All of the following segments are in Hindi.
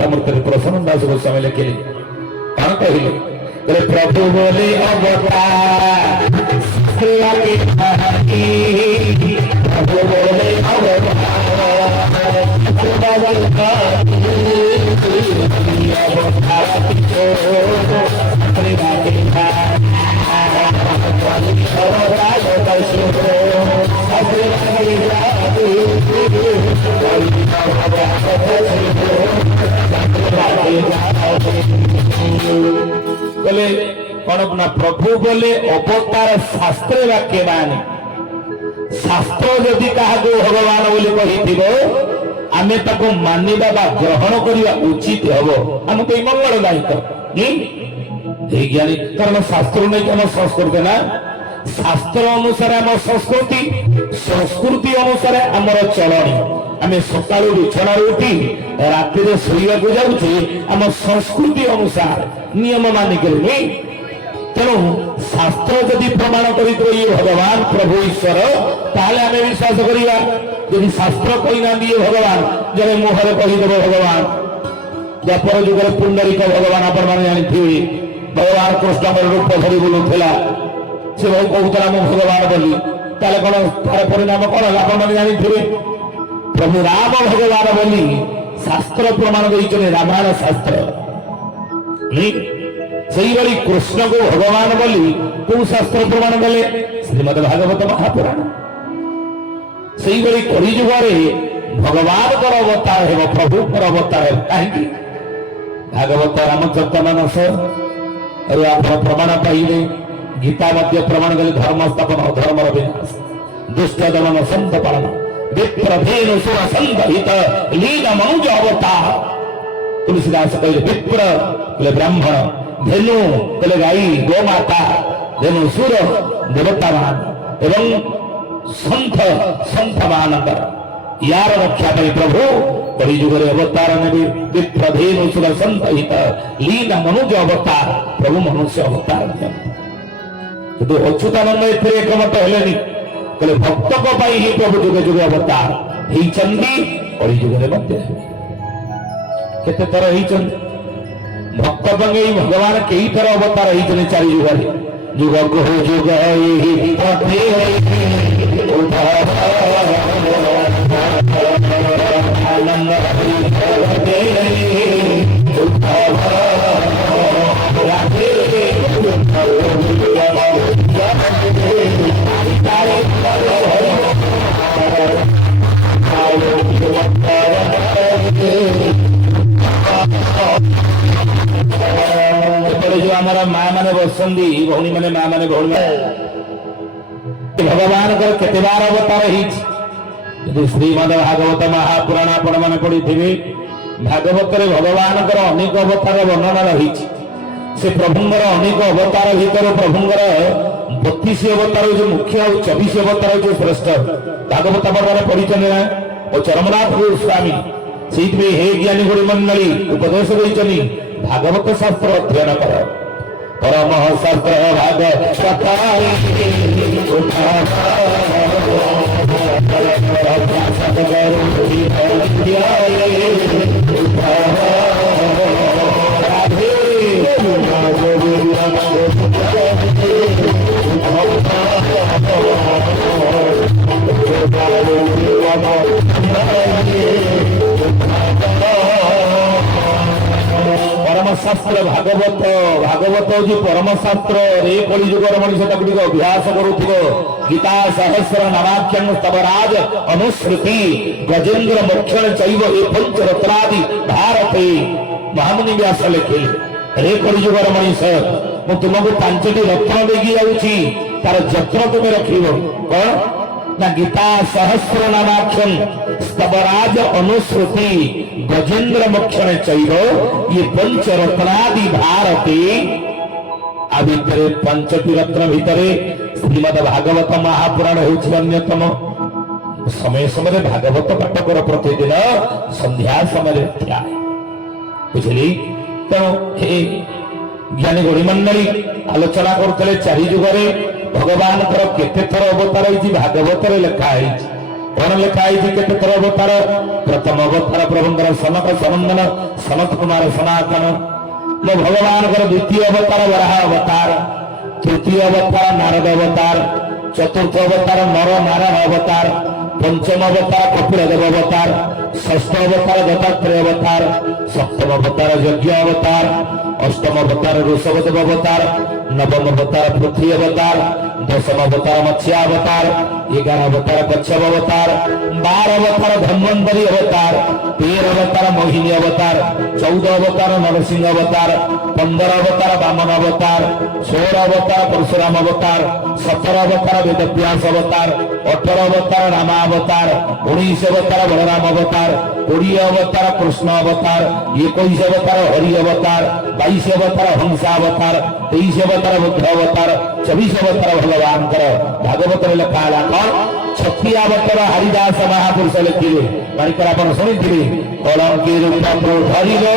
लीलामूर्ति प्रसन्न दास गोस्वामी लिखिले कौन कहले प्रभु बोले अवतार प्रभु बोले बोले कौन अपना प्रभु बोले अवतार शास्त्र वाक्य माने शास्त्र जदि क्या भगवान बोली कही आमे ताको मानिबा बा ग्रहण करिया उचित हबो हमको ई मंगल दायित्व हे ज्ञानी कारण शास्त्र नहीं हम संस्कृति ना शास्त्र अनुसार आम संस्कृति संस्कृति अनुसार आमर चलनी आम सकाळु बिछଣା उठी राति रे सोइबा को जाउछे आम संस्कृति अनुसार नियम मानिक नहीं तेणु शास्त्र जदि प्रमाण करी ये भगवान प्रभु ईश्वर ताले आम विश्वास करिया यदि शास्त्र कही ना दिए भगवान जब मुहरे कहीदेव भगवान द्वापर जुगर पुंडरीक भगवान आपण मैंने जानी भगवान कृष्ण रूप धरी बुलूला से कहूला मु भगवान बोली ताले कौन तार परिणाम कौन आप जानी प्रभु राम भगवान बोली शास्त्र प्रमाण देते रामायण शास्त्र से कृष्ण को भगवान बोली कौ शास्त्र प्रमाण देले श्रीमद भागवत महापुराण से कलिजुगे भगवान अवतार है प्रभु अवतार है कहीं भागवत रामचरितमानस आप प्रमाण पाइले गीता मध्य प्रमाण कले धर्म स्थापन धर्म विनाश दुष्ट दमन संत पालन विप्रधेनु सुर संहित लीला मनुज अवतार तुलसीदास कहले विप्र कहले ब्राह्मण धेनु कहले गाई गोमाता धेनु सुर देवतामान एवं संत संत मानकर यार रक्षा पाई प्रभु कलिजुगे अवतार ने विप्रधेनु सुर संहित लीला मनुज अवतार प्रभु मनुष्य अवतार किंतु अच्युतानंद एथे एकमत हेलेनी कहले भक्त को पाई ही प्रभु जुगे जुगे अवतार ही चंदी कलिजुगे मध्य केते तर ही चंदी भक्त पंगे भगवान कई तर अवतार ही चले चारि जुगे जुग को जुग आनंद जो हमारा माँ माने बसंदी भौणी माने माँ माने भौणी भगवान केते बार अवतार यदि श्रीमद भागवत महापुराण आपण मैंने पढ़ी भागवत भगवान अनेक अवतार वर्णना रही से प्रभुंर अनेक अवतार भीतर प्रभुंर 32 अवतार जो मुख्य 24 अवतार जो श्रेष्ठ भागवत मैंने पढ़ी ना और चरमनाथ गोस्वामी से हे ज्ञानी गुणी मंडली उपदेश देते भागवत शास्त्र अध्ययन कर परम शास्त्र परमशास्त्र भागवत भागवत हूँ परमशास्त्र रे कलिजुगर मनुष्य गुड़िक अभ्यास करुव गीता सहस्र नामाख्यं स्तवराज अनुश्रुति गजेन्द्र मोक्षण चैव ए पंचरत्नादि भारते महामुनि व्यास लिखे रे कलिजुगर मनुष्य मु तुमको 5टी रत्न देगी जाऊँगी तार जत्न तुम्हें रख कौन ना गीता सहस्र नामाख्यं स्तवराज अनुश्रुति गजेन्द्र मोक्षण चैव ये पंचरत्नादि भारते आ भितर 5टी रत्न भितर श्रीमद भागवत महापुराण होउछि अन्यतम समय समय भागवत पाठ कर प्रतिदिन संध्या समय बुझली तो हे ज्ञानी गुणी मंडली आलोचना करते 4 जुगे भगवान केते थर अवतार भागवत लिखा कौन लिखाई केते थर अवतार प्रथम अवतार प्रभुंकर सनक सनंदन सनत कुमार सनातन मो भगवान द्वितीय अवतार वराह अवतार तृतीय अवतार नारद अवतार चतुर्थ अवतार नर नारायण अवतार पंचम अवतार कपिलदेव अवतार षष्ठ अवतार दत्तात्रेय अवतार सप्तम अवतार यज्ञ अवतार अष्टम अवतार ऋषभदेव अवतार नवम अवतार पृथ्वी अवतार दशम अवतार मत्स्य अवतार 11 अवतार कच्छप अवतार 12 अवतार धन्वंतरी अवतार 13 अवतार मोहिनी अवतार 14 अवतार नरसिंह अवतार 15 अवतार वामन अवतार 16 अवतार परशुराम अवतार 17 अवतार वेदव्यास अवतार 18 अवतार रामा अवतार 19 अवतार बलराम अवतार 20 अवतार कृष्ण अवतार 21 अवतार हरि अवतार 22 अवतार हंसा अवतार 23 अवतार बुद्ध अवतार 24 अवतार भगवान भागवत लिखा छठी अवतार हरिदास महापुरुष लिखिले मानिकर आपण शुणी कलंकी रूप धरिलो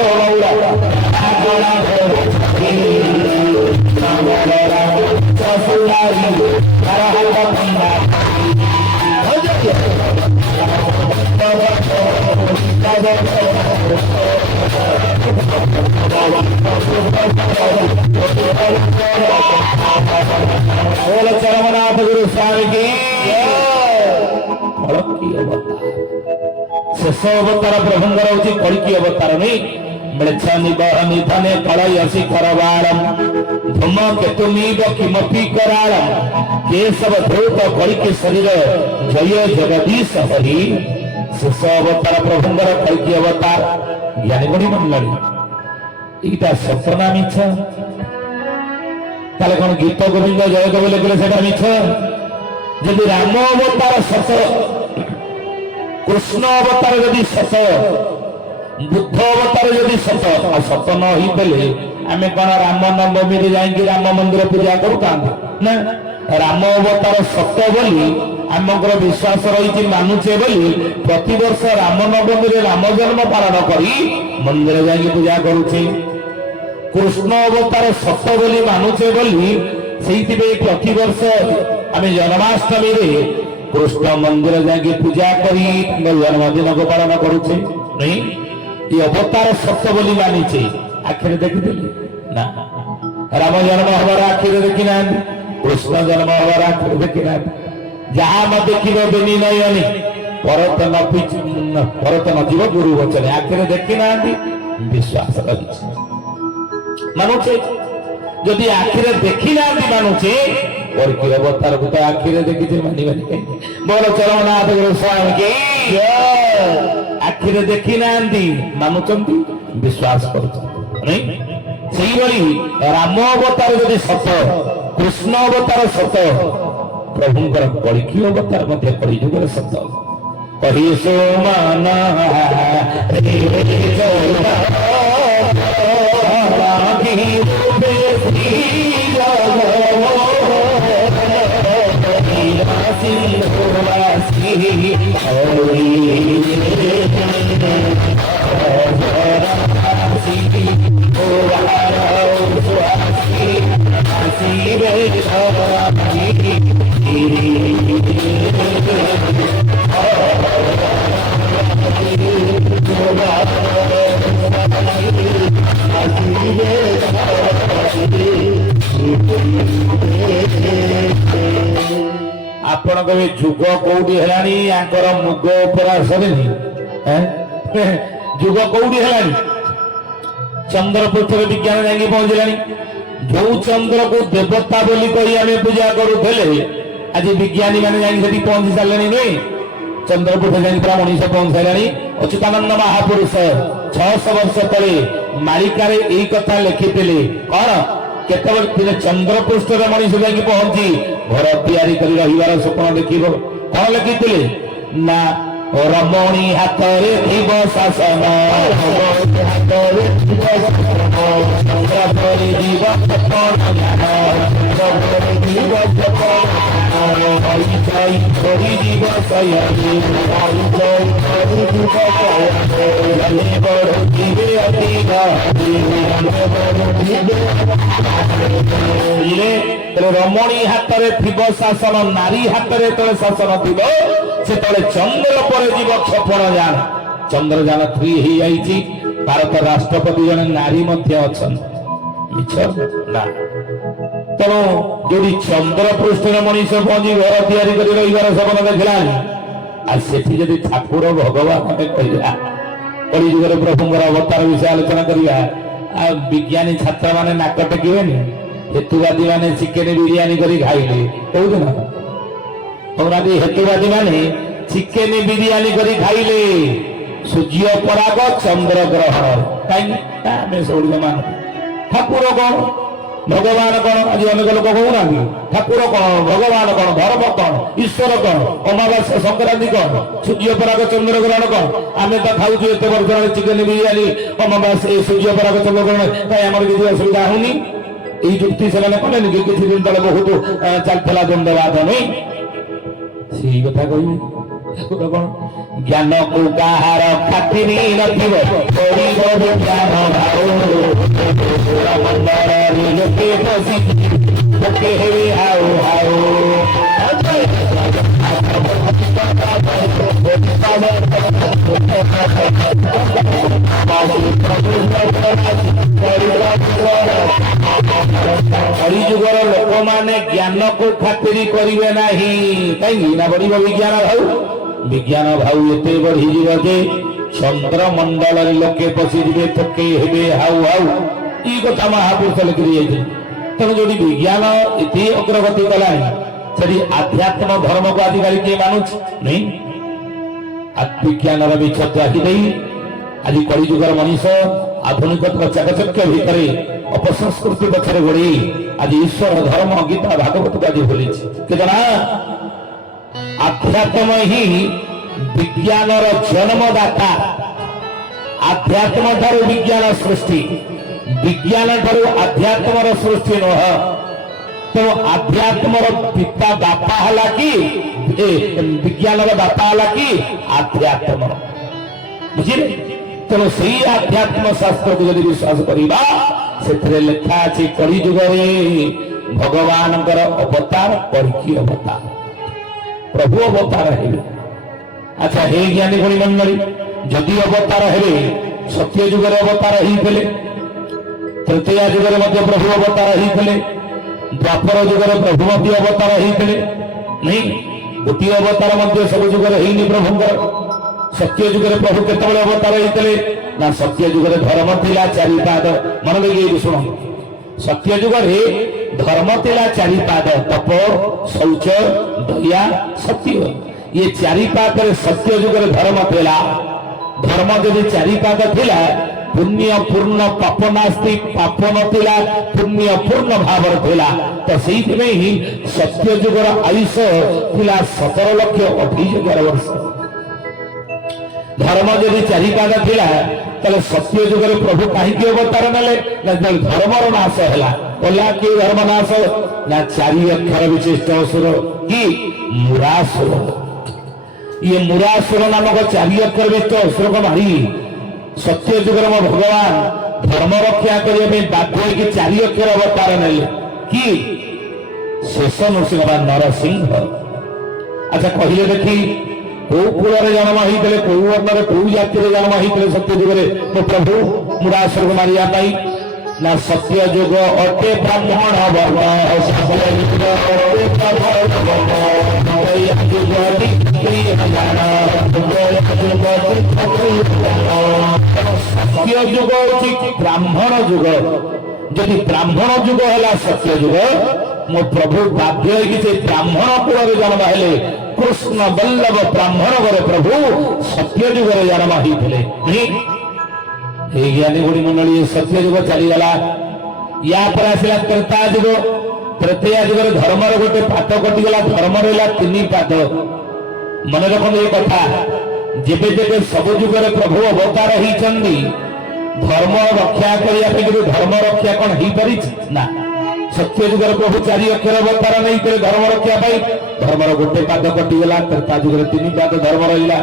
चरमनाथ गुरु स्वामी की शेष अवतार प्रभुंकर हूँ कड़की अवतार नहीं मृच्छा निधने कलयसी करवाणम धूम केतुमीव किमपि कराणम केशव धूत कड़की शरीर जय जगदीश हरि शेष अवतार प्रभुंकर कड़की अवतार ज्ञानी बड़ी मन लड़ी इटा सपना मिछ ताले कौन गीत गोविंद जय कवि लिखले सेटा मिछ यदि राम अवतार सत कृष्ण अवतार यदि सत बुद्ध अवतार यदि सत आ सत न ही बेले आमे कोन राम नवमी रे जाई राम मंदिर पूजा करता ना राम अवतार सत बोली आमकर विश्वास रही मानुचे बोली प्रति वर्ष राम नवमी रे राम जन्म पालन करी मंदिर जाई पूजा करूचे कृष्ण अवतार सत बोली मानुचे बोली प्रति वर्ष आम जन्माष्टमी रे कृष्ण मंदिर जाके पूजा करी जन्मदिन को पालन करुचे नहीं ये अवतार सत बोली मानिचे आखिर देखी ना राम जन्म हमार आखिर देखी ना कृष्ण जन्म हमार आखिर देखी ना जहाँ न देखी बेनी नयनी परत न जीव गुरु वचन आखिर देखी ना विश्वास रही मानुचे जदि आखिरे देखी ना मानुचे और की अवतार को तो आखिरे देखी मानी मानी बोलो चरमनाथ गुरु स्वामी की आखिरे देखी ना मानुचंती विश्वास करुचंती नहीं सेही बड़ी राम अवतार यदि सत कृष्ण अवतार सत प्रभुंकर कलिकी अवतार मध्य कलि जुगर सत कहि सो माना आपण कभी जुग कौटी हेलानी आंकर मुग उपरा सरेनी जुग कौटी हेलानी चंद्र पृथ्वी विज्ञान जाके पहुंचलानी जो चंद्र को देवता बोली कही आम पूजा करूले आज विज्ञानी मैंने जाके पहुंची सारे नहीं चंद्रपुर जाके पूरा मनीष पहुंच सारे अच्युतानंद महापुरुष 600 वर्ष तले मालिकार यही कथा लिखिले कौन केतबे चंद्रपृष्ठ मनीष जाके पहुंची घर तैयारी कर रही स्वप्न देख कौन लिखिले ना रमणी हाथ शासन रमणी हाथ शासन नारी हाथ शासन थी ସେତେବେଳେ ଚନ୍ଦ୍ର ପରେ ଯିବ କ୍ଷପଣଯାନ। ଚନ୍ଦ୍ରଯାନ 3 ହେଇଯାଇଛି। ଭାରତ ରାଷ୍ଟ୍ରପତି ଜଣେ ନାରୀ ମଧ୍ୟ ଅଛନ୍ତି। ମିଛ ନା। ତେଣୁ ଯୋଉଠି ଚନ୍ଦ୍ର ପୃଷ୍ଠରେ ମଣିଷ ପହଞ୍ଚି ଘର ତିଆରି କରି ରହିବାର ସ୍ୱପ୍ନ ଦେଖିଲାଣି, ଆଉ ସେଠି ଯଦି ଠାକୁର ଭଗବାନ କହିବା କଳିଯୁଗରେ ପ୍ରଭୁଙ୍କର ଅବତାର ବିଷୟ ଆଲୋଚନା କରିବା, ଆଉ ବିଜ୍ଞାନୀ ଛାତ୍ର ମାନେ ନାକ ଟେକିବେନି? ହେତୁବାଦୀ ମାନେ ଚିକେନ ବିରିୟାନୀ କରି ଖାଇଲେ କହୁଦିନ କହୁନାହାନ୍ତି, ହେତୁବାଦୀ ମାନେ ଚିକେନ ବିରିୟାନୀ କରି ଖାଇଲେ ସୂର୍ଯ୍ୟ ପରାଗ ଚନ୍ଦ୍ର ଗ୍ରହଣ। କାହିଁକି? ଆମେ ସବୁବେଳେ ମାନୁ ଠାକୁର କଣ ଭଗବାନ କଣ। ଆଜି ଅନେକ ଲୋକ କହୁନାହାନ୍ତି ଠାକୁର କଣ, ଭଗବାନ କଣ, ଧର୍ମ କଣ, ଈଶ୍ୱର କଣ, ଅମାବାସ୍ୟା ସଂକ୍ରାନ୍ତି କଣ, ସୂର୍ଯ୍ୟ ପରାଗ ଚନ୍ଦ୍ର ଗ୍ରହଣ କଣ। ଆମେ ତ ଖାଉଛୁ ଏତେ ବର୍ଷ ଚିକେନ ବିରିୟାନୀ, ଅମାବାସ୍ୟା ସୂର୍ଯ୍ୟ ପରାଗ ଚନ୍ଦ୍ର ଗ୍ରହଣ, କାହିଁ ଆମର କିଛି ଅସୁବିଧା ହଉନି? এই যুক্তি ସେମାନେ କଲେନି କି? কিছুଦିନ ତଳେ ବହୁତ ଚାଲିଥିଲା ଦ୍ୱନ୍ଦ୍ୱବାଦ, ନେଇ ସେଇ କଥା କହିବି। ଠାକୁର କଣ ଜ୍ଞାନକୁ କାହାର ଖାତିରି ନଥିବ, କରିବ ଜ୍ଞାନ ମଣ୍ଡଳରେ ଲୋକେ ବସି ଲୋକେ ହେବେ ହାଉ ହାଉ। କଳିଯୁଗର ଲୋକମାନେ ଜ୍ଞାନକୁ ଖାତିରି କରିବେ ନାହିଁ। କାହିଁକି ନା ବଢିବ ବିଜ୍ଞାନ ଭାଉ। ବିଜ୍ଞାନ ଭାଉ ଏତେ ବଢିଯିବ ଯେ ଚନ୍ଦ୍ରମଣ୍ଡଳରେ ଲୋକେ ପଶିଯିବେ, ଥୋକେ ହେବେ ହାଉ ହାଉ। ଏଇ କଥା ମହାପୁରୁଷ ଲେଖି ଦେଇଯାଇଥିଲେ। ତେଣୁ ଯୋଉଠି ବିଜ୍ଞାନ ଏତେ ଅଗ୍ରଗତି କଲାଣି, ସେଠି ଆଧ୍ୟାତ୍ମ ଧର୍ମକୁ ଆଜିକାଲି କିଏ ମାନୁଛି? ନାଇଁ। ବିଜ୍ଞାନର ମିଛ ତ୍ୟାଗି ଦେଇ ଆଜି କଳିଯୁଗର ମଣିଷ ଆଧୁନିକତାର ଚାକଚକ୍ୟ ଭିତରେ ଅପସଂସ୍କୃତି ପଛରେ ଗୋଡ଼ି ଆଜି ଈଶ୍ୱର ଧର୍ମ ଗୀତା ଭାଗବତକୁ ଆଜି ଭୁଲିଛି। କେତେନା ଆଧ୍ୟାତ୍ମ ହିଁ ବିଜ୍ଞାନର ଜନ୍ମଦାତା। ଆଧ୍ୟାତ୍ମ ଠାରୁ ବିଜ୍ଞାନ ସୃଷ୍ଟି, ବିଜ୍ଞାନ ଠାରୁ ଆଧ୍ୟାତ୍ମର ସୃଷ୍ଟି ନୁହଁ। ତେଣୁ ଆଧ୍ୟାତ୍ମର ପିତା ବାପା ହେଲା କି ବିଜ୍ଞାନର ବାପା ହେଲା କି ଆଧ୍ୟାତ୍ମ, ବୁଝିଲେ? ତେଣୁ ସେଇ ଆଧ୍ୟାତ୍ମ ଶାସ୍ତ୍ରକୁ ଯଦି ବିଶ୍ୱାସ କରିବା, ସେଥିରେ ଲେଖା ଅଛି କଳିଯୁଗରେ ଭଗବାନଙ୍କର ଅବତାର କଳ୍କି ଅବତାର, ପ୍ରଭୁ ଅବତାର ହେବେ। ଆଚ୍ଛା, ହେ ଜ୍ଞାନୀ ଭଳି ମଣ୍ଡଳୀ, ଯଦି ଅବତାର ହେବେ, ସତ୍ୟ ଯୁଗରେ ଅବତାର ହେଇଥିଲେ, ତୃତୀୟା ଯୁଗରେ ମଧ୍ୟ ପ୍ରଭୁ ଅବତାର ହେଇଥିଲେ, ଦ୍ୱାପର ଯୁଗରେ ପ୍ରଭୁ ମଧ୍ୟ ଅବତାର ହେଇଥିଲେ। ନାଇଁ, ଗୋଟିଏ ଅବତାର ମଧ୍ୟ ସବୁ ଯୁଗରେ ହେଇନି ପ୍ରଭୁଙ୍କର। ସତ୍ୟ ଯୁଗରେ ପ୍ରଭୁ କେତେବେଳେ ଅବତାର ହେଇଥିଲେ? ନା ସତ୍ୟ ଯୁଗରେ ଧର୍ମ ଥିଲା ଚାରିପାଦ। ମନେ ଲଗେଇ ଶୁଣ, ସତ୍ୟ ଯୁଗରେ ଧର୍ମ ଥିଲା ଚାରିପାଦ, ତପ, ଶୌଚ, ଦୟା, ସତ୍ୟ। ଇଏ ଚାରିପାଦରେ ସତ୍ୟ ଯୁଗରେ ଧର୍ମ ଥିଲା। ଧର୍ମ ଯଦି ଚାରିପାଦ ଥିଲା, ପୁଣ୍ୟ ପୂର୍ଣ୍ଣ ପାପ ନାସ୍ତି, ପାପ ନଥିଲା, ପୁଣ୍ୟ ପୂର୍ଣ୍ଣ ଭାବରେ ଥିଲା। ତ ସେଇଥିପାଇଁ ହିଁ ସତ୍ୟ ଯୁଗର ଆୟୁଷ ଥିଲା 17,28,000 ବର୍ଷ। ଧର୍ମ ଯଦି ଚାରିପାଦ ଥିଲା, ତାହେଲେ ସତ୍ୟ ଯୁଗରେ ପ୍ରଭୁ କାହିଁକି ଅବତାର ନେଲେ? ନା ଧର୍ମର ନାଶ ହେଲା। କଲା କି ଧର୍ମ ନାଶ? ନା 4 ଅକ୍ଷର ବିଶିଷ୍ଟ ଅସୁର କି ମୁରାସୁର। ଇଏ ମୁରାସୁର ନାମକ 4 ଅକ୍ଷର ବିଶିଷ୍ଟ ଅସୁରକୁ ମାରି ସତ୍ୟ ଯୁଗରେ ମୋ ଭଗବାନ ଧର୍ମ ରକ୍ଷା କରିବା ପାଇଁ ବାଧ୍ୟ ହୋଇକି 4 ଅକ୍ଷର ଅବତାର ନେଲେ। କି ଶେଷ ନୃସିଂହ ବା ନରସିଂହ। ଆଚ୍ଛା, କହିଲେ ଦେଖି କୋଉ କୁଳରେ ଜନ୍ମ ହେଇଥିଲେ, କୋଉ ବର୍ଣ୍ଣରେ, କୋଉ ଜାତିରେ ଜନ୍ମ ହେଇଥିଲେ ସତ୍ୟ ଯୁଗରେ ମୋ ପ୍ରଭୁ ମୁରାସୁରକୁ ମାରିବା ପାଇଁ? ନା ସତ୍ୟ ଯୁଗ ଅଟେ ବ୍ରାହ୍ମଣ ବର୍ଣ୍ଣ, ସତ୍ୟ ଯୁଗ ହଉଛି ବ୍ରାହ୍ମଣ ଯୁଗ। ଯଦି ବ୍ରାହ୍ମଣ ଯୁଗ ହେଲା ସତ୍ୟ ଯୁଗ, ମୋ ପ୍ରଭୁ ବାଧ୍ୟ ହେଇକି ସେ ବ୍ରାହ୍ମଣ କୁଳରେ ଜନ୍ମ ହେଲେ। କୃଷ୍ଣ ବଲ୍ଲଭ ବ୍ରାହ୍ମଣ ଘରେ ପ୍ରଭୁ ସତ୍ୟ ଯୁଗରେ ଜନ୍ମ ହେଇଥିଲେ। এই জ্ঞানী গুড়ি মন্ডলী সত্য যুগ চালিগলা। ইয়া পরে আসিলা ত্রেতা যুগ। ত্রেতা যুগের ধর্মর গোটে পাদ কটিগলা, ধর্ম রহিলা 3 পাদ। মনে রাখুন এই কথা, যেবে যেবে সবু যুগের প্রভু অবতার হইছন্তি, ধর্ম রক্ষা করিয়া কিন্তু ধর্ম রক্ষা কোন হই পারিছে না। সত্য যুগের প্রভু 4 অক্ষর অবতার নেইতে ধর্ম রক্ষা পাই, ধর্মর গোটে পাদ কটিগলা। ত্রেতা যুগের 3 পাদ ধর্ম রহিলা।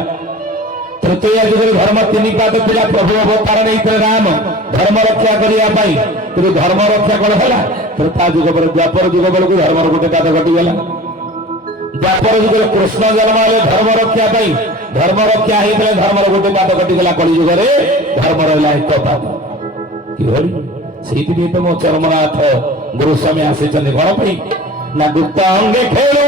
तृतीय जुग धर्म 3 पाद था, प्रभु अवतार नहीं राम धर्म रक्षा करने, कि धर्म रक्षा कौन है? त्रेता जुग पर द्वापर जुग बेलू धर्म गोटे पाद घटीगला। द्वापर युग कृष्ण जन्म हेले धर्म रक्षा धर्म रक्षा होता धर्मर गोटे पाद कटिगला कली युग धर्म रहा एक पाद कि तो मो चरमनाथ गुरुस्वामी आसी कौन पाई ना गुप्त अंगे खेलु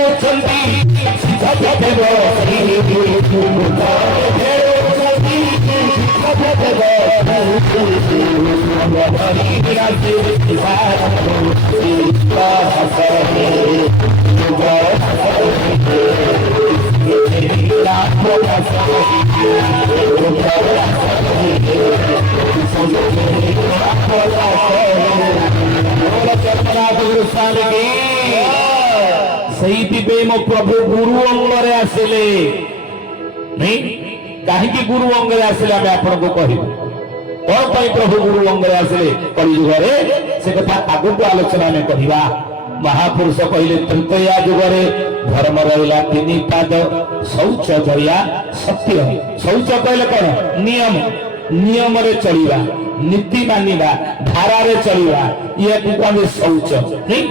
मो प्रभु गुरु अंगरे आसिले नहीं कहीं गुरु अंगरे आसिले आम आपन को कह कौन पाई प्रभु गुरु अंगरे आसिले कलिजुग से कथा आगु को आलोचना में कहवा महापुरुष कहले तृतीया जुगरे धर्म रहा तीन पाद शौच दया सत्य शौच कहले कौन नियम नियम रे चलिबा नीति मानिबा धारा रे चलिबा ये कहते शौच ठीक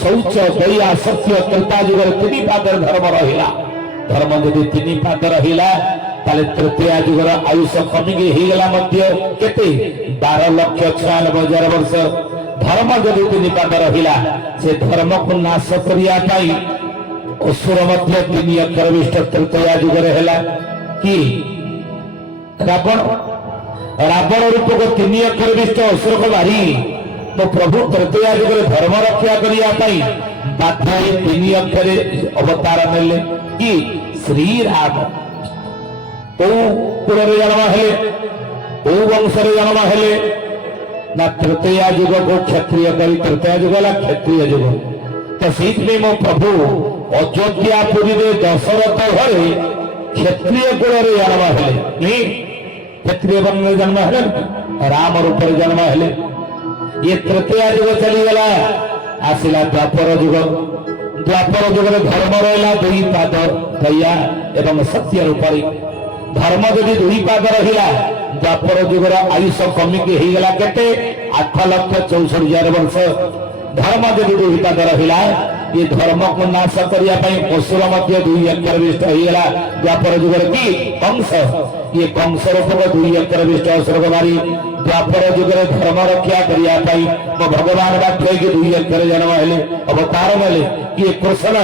शौच दया सत्य त्रेता जुगरे तीन पाद धर्म रहा धर्म जदि तीन पाद रहा ताले तृतीया जुगर आयुष कमिकी होगला केते 12,96,000 वर्ष धर्म जदि तीन पाद रहा से धर्म को नाश करने असुर मध्य 3 अक्षर विष्ट तृतीया जुगरे है कि रावण रावण रूप को 3 अक्षर विष्ट असुर को मारी तो प्रभु तृतीया जुगरे धर्म रक्षा करने बाध्य 3 अक्षर अवतार नेले कि श्री राम कुल जन्म है वंश जन्म है ना तृतीया जुग को क्षत्रिय कर तृतीया जुग है क्षत्रिय जुग तो से मो प्रभु अयोध्यापुरी दशरथ घरे क्षत्रिय कुल जन्म है नहीं क्षत्रिय वर्ण जन्म है राम रूप जन्म है ये तृतीया जुग चलीगला आसला द्वापर जुग धर्म रहा 2 पाद दया एवं सत्य रूप धर्म जदि 2 पाद रहा द्वापर जुगर आयुष कमिकी होगला केते 8,64,000 वर्ष धर्म जदि 2 पाद रहा ये धर्म को नाश करने असुर 2 अक्षर विष्ट होगला द्वापर जुगर कि कंस ये कंस रूप 2 अक्षर विष्ट असुर को मारी द्वापर जुगर धर्म रक्षा करने भगवान बाध्य 2 अक्षर जन्म है अवतार मेले किए कृष्ण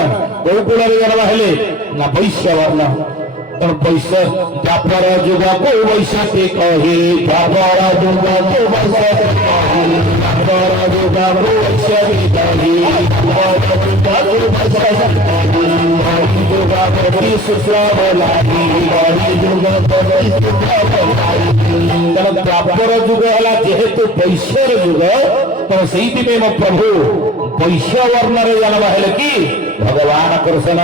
कौ कूल जन्म है ना वैश्य वर्ण वैश्य द्वापर जुग को वैश्य से कहे द्वापर जुग को वैश्य से कहे द्वापर जुग को वैश्य से कहे द्वापर जुग है जेहेतु वैश्य जुग तो से प्रभु वैश्य वर्ण जन्म है कि भगवान कृष्ण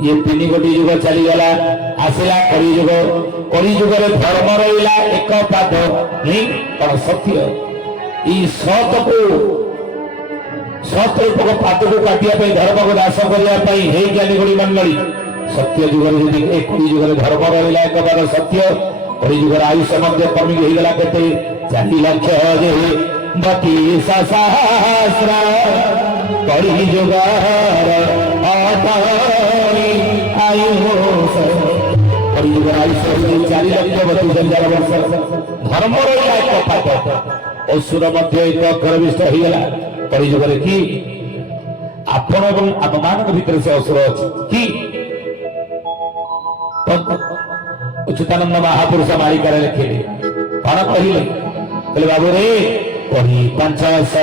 ये 3 गोटी जुग चलीगला आसला कलिजुग धर्म रहा एक पाद नहीं कौन सत्य सत रूप को पाद को काटिया धर्म को नाश करने ज्ञानी गुणी मंडली सत्य जुग कलिजुग धर्म रहा एक पाद सत्य कलिजुग आयुष कमिकी होगला केते 4 लाख बाकी सहस्र कलिजुग धर्म रहा एक पाद असुर एक अक्षर विष्ट होगला कलिजुग कि आपण आम मान भीतर से असुर अच्छी उचितानंद महापुरुष मालिका लिखे कौन कहले बाबू रे कही 5,000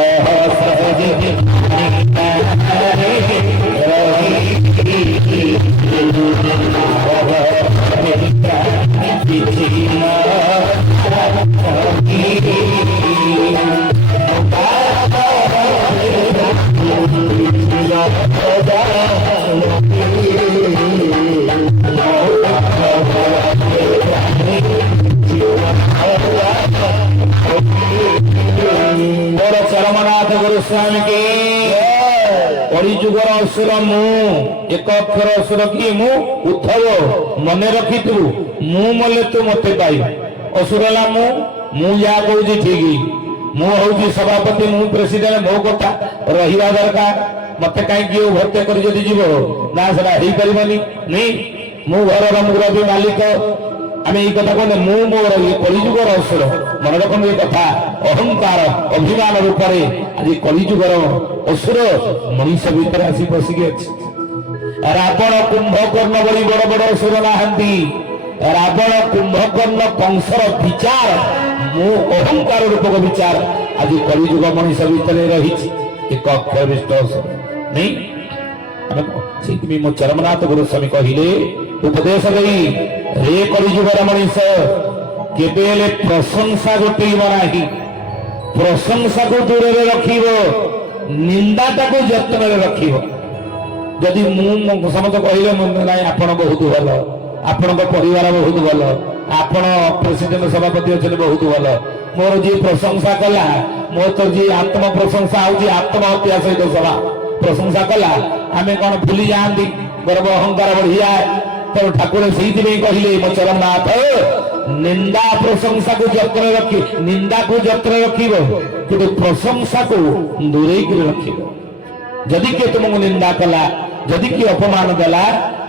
चरमनाथ गोस्वामी के कलिजुगर असुर मु एक अक्षर असुर कि मु उद्धव मन रखी मु मले तू मत पाई असुर मु या कहूँ ठीक मु हूँ सभापति मु प्रेसिडेंट मो कथा रहा दरकार मत कहीं ओभरटेक कर जीव ना सेटा हो पारबनी नहीं मु घर मुरबी मालिक आम ये कथा कहते मु मोर ये कलिजुगर असुर मन रखम ये कथा अहंकार अभिमान रूप आज कलिजुगर असुर मनीष भीतर आसी बसिकी अच्छी रावण कुंभकर्ण बड़ी बड़ बड़ असुर नहांती रावण कुंभकर्ण कंसर विचार मो अहंकार रूपक विचार आज कलिजुग मनीष भीतर रही एक अक्षरविष्ट असुर नहीं मो चरमनाथ गोस्वामी कहले उपदेश दई रे कलिजुगर मनीष केबेले प्रशंसा गोटे नाही प्रशंसा को दूर रखिब निंदाटा को जत्न रखिब जदि समस्त कहले ना आपण बहुत भल आपण परिवार बहुत भल आपण प्रेसिडेंट सभापति अच्छे बहुत भल मोर जी प्रशंसा कला मोर तो जी आत्म प्रशंसा आउची आत्महत्या सहित सभा प्रशंसा कला आमे कौन भूली जाती गर्व अहंकार बढ़ी जाए तो ठाकुर से कहले मो चरमनाथ निंदा प्रशंसा को जत्न रखी निंदा को जत्न रखिब कि प्रशंसा को दूरे रखिब जदि किए तुमको निंदा कला जदि किए अपमान देला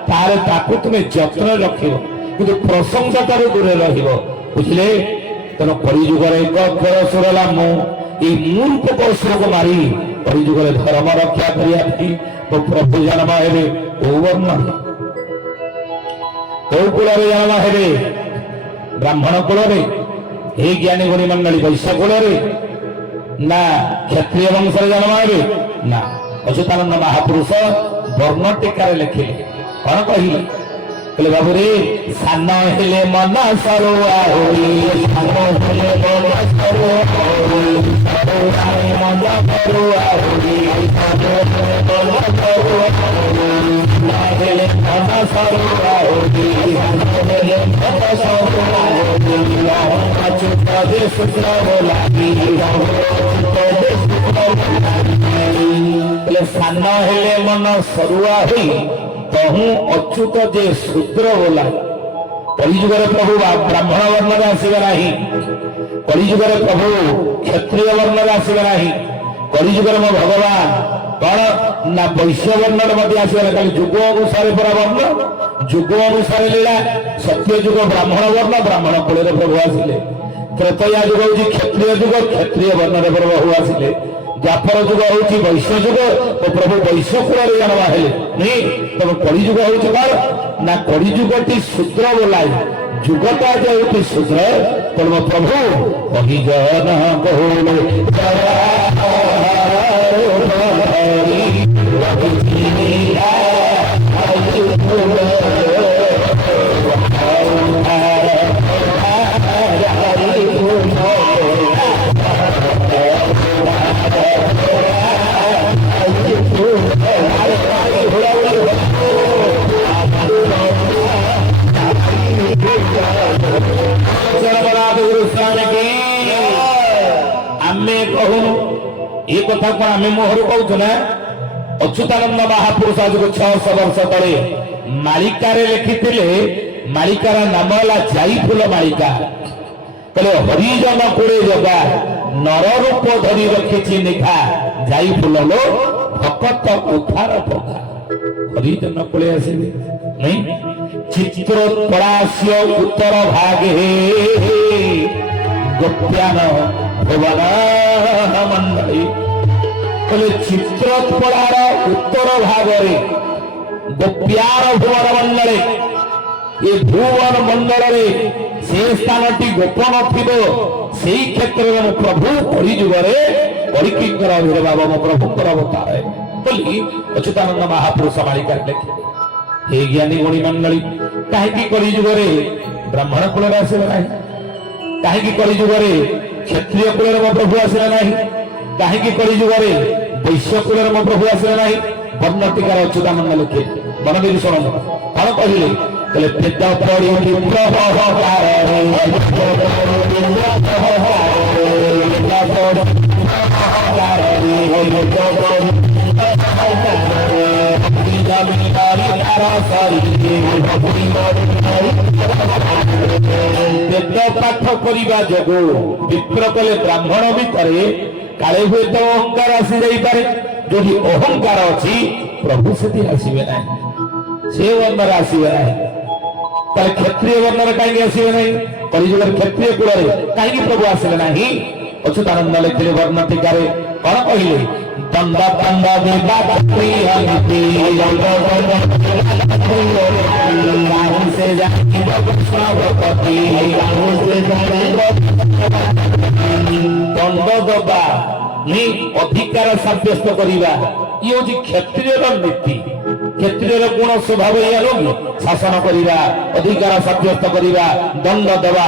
तारे ताकू तुम्हें जत्न रखिब कि प्रशंसा तार दूरे रहिब बुझले तेना कलिजुगर एक अक्षर सुरला मु ये मूर्ख असुर को मारी कलिजुगर धर्म रक्षा करने तो प्रभु जन्म हेबे ओ वर्ण कौ कूल जन्म हेबे ब्राह्मण कूल हे ज्ञानी गुणी मंडली वैश्य कूल ना क्षत्रिय वंश जन्म हेबे ना अच्युतानंद महापुरुष वर्ण टीकार लिखिले कौन कहले कहले बाबू रे सान हेले मन सरुआ होई सान हेले मन सरुआ होई सरुआई मन सरुआ होई सान हेले मन सरुआ होई ना हेले मन सरुआ होई सान हेले मन सरुआ होई अच्युत दे सुत्र बोलागी अच्युत दे सुत्र बोलागी सान हेले मन सरुआ होई कहूँ अच्युत जे शूद्र बोला कलिजुगर प्रभु ब्राह्मण वर्ण आसवे ना कलिजुगर प्रभु क्षत्रिय वर्ण आसवे ना कलिजुगर मो भगवान कौन ना वैश्य वर्ण आसवे खाली जुग अनुसार पूरा वर्ण जुग अनुसार लीला सत्य जुग ब्राह्मण वर्ण ब्राह्मण कूल प्रभु आसिले त्रेतया जुग हूँ क्षत्रिय जुग क्षत्रिय वर्ण प्रभु आसिले द्वापर जुग हूँ वैश्य जुग तो प्रभु वैश्य कूल जन्म हेले नहीं तब कलिजुग हूँ कौन ना कलिजुगटी शूद्र बोलाई जुगटा जो शूद्र तेणु मो प्रभु कही जन बहुले आमे कहू ये कथा को आमे मोहर कहूँ ना अच्युतानंद महापुरुष आज 600 वर्ष तले मालिकार लिखिले मालिकार नाम है जाईफुल मालिका कहले हरिजन कोड़े जगा नर रूप धरी रखी निखा जाईफुल लो भकत उठार पखा हरिजन कोड़े आसवे नहीं चित्र पड़ास्य उत्तर भागे गोप्यान भुवन मंडली कहले चित्रपड़ार उत्तर भागरे गोप्यार भुवन मंडले ये भुवन मंडल से स्थान टी गोपन थी से क्षेत्र में प्रभु कलिजुगरे कलिकिंकर आविर्भाव मो प्रभु अवतार बोली अच्युतानंद महापुरुष मालिका लिखे हे ज्ञानी गुणी मंडली कहीं कलिजुगरे ब्राह्मण कूल आसवे ना कहीं कलिजुगरे क्षत्रिय कूल मो प्रभु आसवे ना कहीं कलिजुगरे वैश्य कूल मो प्रभु आसवे ना वर्ण टीकार अच्युतानंद लिखे मन देवी शुण कौन कहले कहले पेट पड़ी पाठ करने जो विप्र कले ब्राह्मण भितर काले हुए तो अहंकार आसी जापे যদি অহংକାର ଅଛି ପ୍ରଭୁ ସେଠି ଆସିବେ ନାହିଁ, ସେ ବର୍ଣ୍ଣରେ ଆସିବେ ନାହିଁ। ତାହେଲେ କ୍ଷତ୍ରିୟ ବର୍ଣ୍ଣରେ କାହିଁକି ଆସିବେ ନାହିଁ? କଳିଯୁଗରେ କ୍ଷତ୍ରିୟ କୂଳରେ କାହିଁକି ପ୍ରଭୁ ଆସିଲେ ନାହିଁ? ଅଚ୍ୟୁତାନନ୍ଦ ଲେଖିଲେ ବର୍ଣ୍ଣ ଟୀକାରେ କଣ କହିଲେ? ଦଣ୍ଡ ଦଣ୍ଡ ଦେବା ଦଣ୍ଡ ଦବା ଅଧିକାର ସାବ୍ୟସ୍ତ କରିବା, ଇଏ ହଉଛି କ୍ଷତ୍ରିୟର ନୀତି। କ୍ଷତ୍ରିୟର ଗୁଣ ସ୍ୱଭାବ ଏଇଆ ନୁହେଁ? ଶାସନ କରିବା, ଅଧିକାର ସାବ୍ୟସ୍ତ କରିବା, ଦଣ୍ଡ ଦେବା,